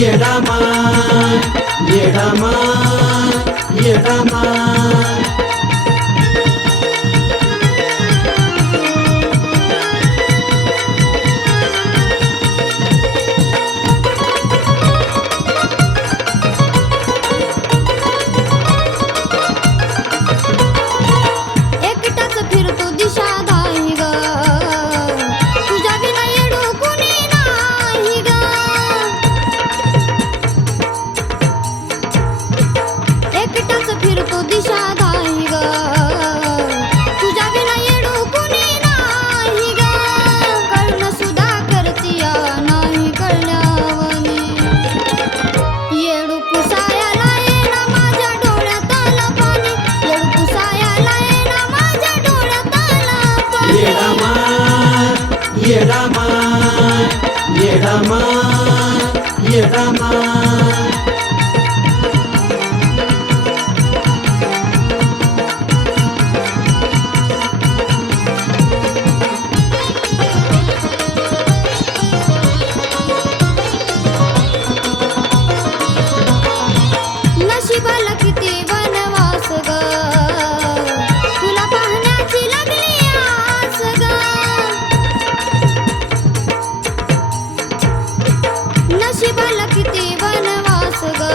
येडामा येडामा येडामा एकटाच फिरतो दिशा दाही ग तुझ्या विना येडू कुणी नाही ग एकटाच फिरतो दिशा दाही ग तुझ्या विना येडू कुणी नाही ग कळणं सुद्धा करतिया नाही कळल्यावनी येडू पुसायला येणा माझ्या डोळ्यात आलं पाणी येडू पुसायला येणा माझ्या डोळ्यात आलं पाणी येडामा येडामा येडामा येडामा नशिबाला किती वनवास ग तुला पाहण्याची लागली आस ग नशिबाला किती वनवास ग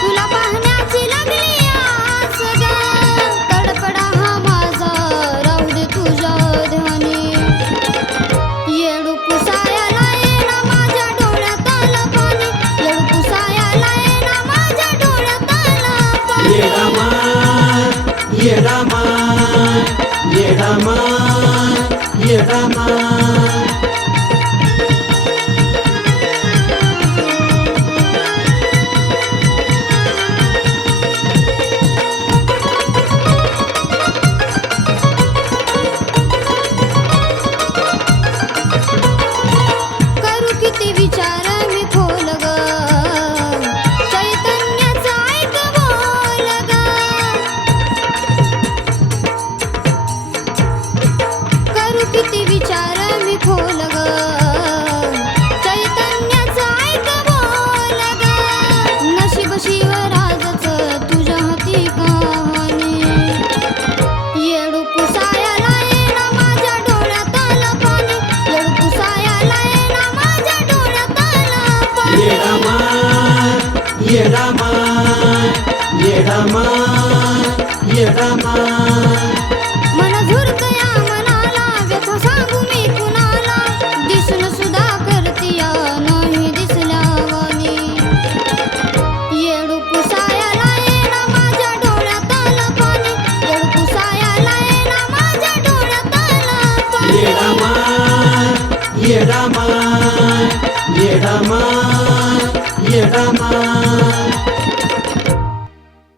तुला पाहण्याची लागली आस ग तडपडा हा माझा राहू दे तुझ्या ध्यानी येडू पुसायला येणा माझ्या डोळ्यात आलं पाणी येडू पुसायला येणा माझ्या डोळ्यात आलं पाणी येडामा येडामा येडामा येडामा करू किती विचार मी खोल ग चैतन्याचं ऐक बोल ग करू किती विचार मी खोल ग चैतन्याचं ऐक बोल ग नशीब शिवराजचं तुझ्या हाती कहाणी येडू पुसायला येणा माझ्या डोळ्यात आलं पाणी येडू पुसायला येणा माझ्या डोळ्यात आलं पाणी येडामा येडामा येडामा येडामा मन झुरतया मनाला व्यथा सांगू मी कुणाला दिसून सुद्धा करतिया नाही दिसल्यावानी येडू पुसायला येणा माझ्या डोळ्यात आलं पाणी येडू पुसायला येणा माझ्या डोळ्यात आलं पाणी येडामा येडामा येडामा येडामा